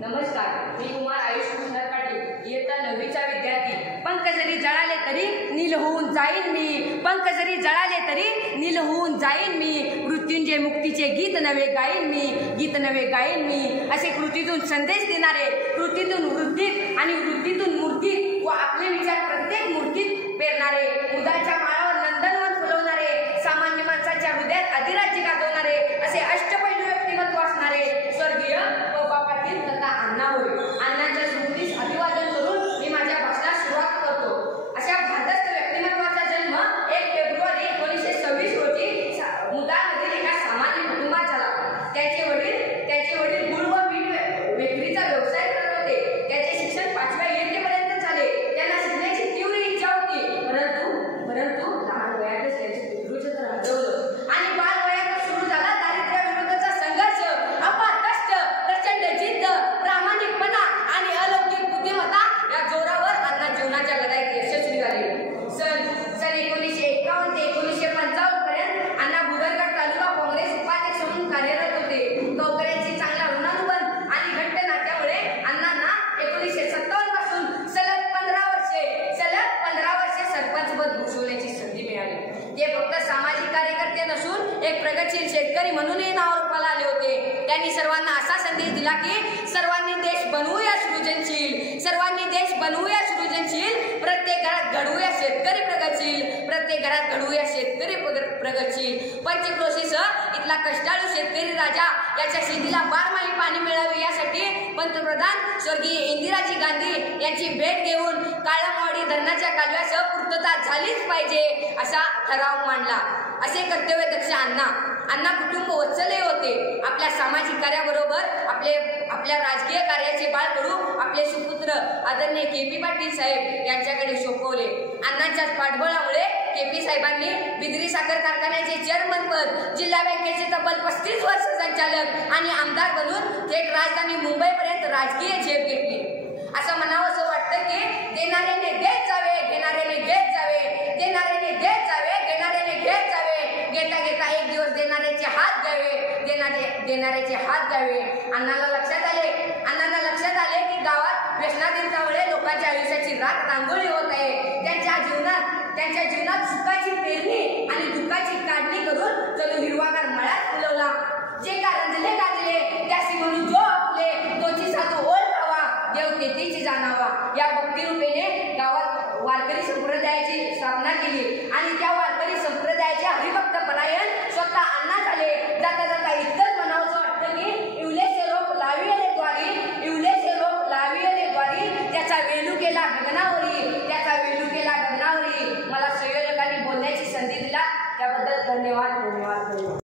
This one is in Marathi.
नमस्कार, मी कुमार आयुष कृष्ण पाटील, इयत्ता 9वीचा विद्यार्थी। पंख जरी जळाले तरी नील होऊन जाईन मी, पंख जरी जळाले तरी नील होऊन जाईन मी, मृत्युंजय मुक्तीचे गीत नवे गाईन मी, गीत नवे गाईन मी। असे कृतीतून संदेश देणारे, कृतीतून वृत्तीत आणि वृत्तीतून मूर्तीत व आपले विचार प्रत्येक मूर्तीत पेरणारे, मुदाच्या माळावर नंदनवन फुलवणारे, सामान्य माणसाच्या हृदयात अधिराज्य गाजवणारे, असे अष्टपैलू व्यक्तिमत्व असणारे स्वर्गीय पप्पा पाटील तथा अण्णा होय। अण्णांच्या स्मृतीस अभिवादन करून मी माझ्या भाषणास सुरुवात करतो। अशा भारदस्त व्यक्तिमत्वाचा जन्म 1 फेब्रुवारी 1926 रोजी मुदामधील एका सामान्य कुटुंबात झाला। त्याचे वडील गुळ व मीठ विक्रीचा व्यवसाय करत होते। त्याचे शिक्षण 5व्या इयत्तेपर्यंत झाले। त्यांना शिकण्याची तीव्र इच्छा होती, परंतु लहान वयातच त्यांचे पितृच तर हरवलं आणि बाल वयात सुरू झाला दारिद्र्याविरुद्धचा संघर्ष। अपार कष्ट, प्रचंड जिद्द, प्रामाणिकपणा आणि अलौकिक बुद्धिमत्ता या जोरावर अण्णा जीवनाच्या लढाईत यशस्वी झाले। सन 1951 ते 1955 पर्यंत अण्णा बुदरगड तालुका काँग्रेस उपाध्यक्ष म्हणून कार्यरत होते। गावकऱ्यांची चांगला ऋणानुबंध आणि घट्ट नाट्यामुळे अण्णांना 1957 पासून सलग 15 वर्षे सरपंचपद भूषवण्याची संधी मिळाली। ते फक्त सामाजिक कार्यकर्ते नसून एक प्रगतशील शेतकरी म्हणूनही नावारूपाला आले होते। त्यांनी सर्वांना असा संदेश दिला की सर्वांनी देश बनवूया सृजनशील, सर्वांनी देश बनवूया सृजनशील, प्रत्येक घरात घडवूया शेतकरी प्रगतशील, प्रत्येक घरात घडवूया शेतकरी प्रगतशील। पंचक्रोशीसह इथला कष्टाळू शेतकरी राजा याच्या शेतीला 12 महिने पाणी मिळावे यासाठी पंतप्रधान स्वर्गीय इंदिराजी गांधी यांची भेट घेऊन काळामावडी धरणाच्या कालव्यासह पूर्तता झालीच पाहिजे असा ठराव मांडला। असे कर्तव्यदक्ष अण्णा कुटुंब वत्सलही होते। आपल्या सामाजिक कार्याबरोबर आपल्या राजकीय कार्याचे बाळ कडू आपले सुपुत्र आदरणीय KP पाटील साहेब यांच्याकडे सोपवले। अण्णांच्याच पाठबळामुळे KP साहेबांनी बिद्री साखर कारखान्याचे चेअरमन पद, जिल्हा बँकेचे तब्बल 35 वर्ष संचालक आणि आमदार बनून थेट राजधानी मुंबईपर्यंत राजकीय झेप घेतली। असं म्हणावंसं वाटतं की देणाऱ्याने देत जावे, घेणाऱ्याने घेत जावे, देणाऱ्याने देत जावे, घेणाऱ्याने घेत जावे, घेता घेता एक दिवस देणाऱ्याचे हात द्यावे, देणाऱ्याचे हात द्यावे। अण्णांना लक्षात आले की गावात व्यसनाधीनतेमुळे लोकांच्या आयुष्याची रांगोळी होत आहे। त्यांच्या जीवनात सुखाची पेरणी आणि दुःखाची काढणी करून जणू हिरवागार मळ्यात फुलवला। जे कारंजले गाजले त्यासी म्हणून जो आपले, तोची साधू ओळ खावा, देव तेथीची जाणावा। या भक्तिरूपेने गावात वारकरी संप्रदायाची स्थापना केली आणि त्या वारकरी संप्रदायाचे हरिभक्त परायण स्वतः अण्णा झाले। जाता जाता इतकंच म्हणावंसं वाटतं की इवलेसे रोप लाविले द्वारी, इवलेसे रोप लाविले द्वारी, त्याचा वेलू केला गगनावरी, त्याचा वेलू केला गगनावरी। मला संयोजकांनी बोलण्याची संधी दिला त्याबद्दल धन्यवाद।